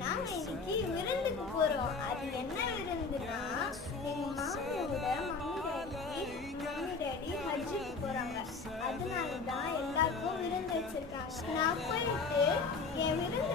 நாங்க இன்னைக்கு விருந்துக்கு போறோம். அது என்ன விருந்துனா, எங்க மாமியோட மம்மி டாடி ஹஜ்ஜுக்கு போறாங்க. அதனால தான் எல்லாருக்கும் விருந்து வச்சிருக்காங்க. நான் போயிட்டு என் விருந்து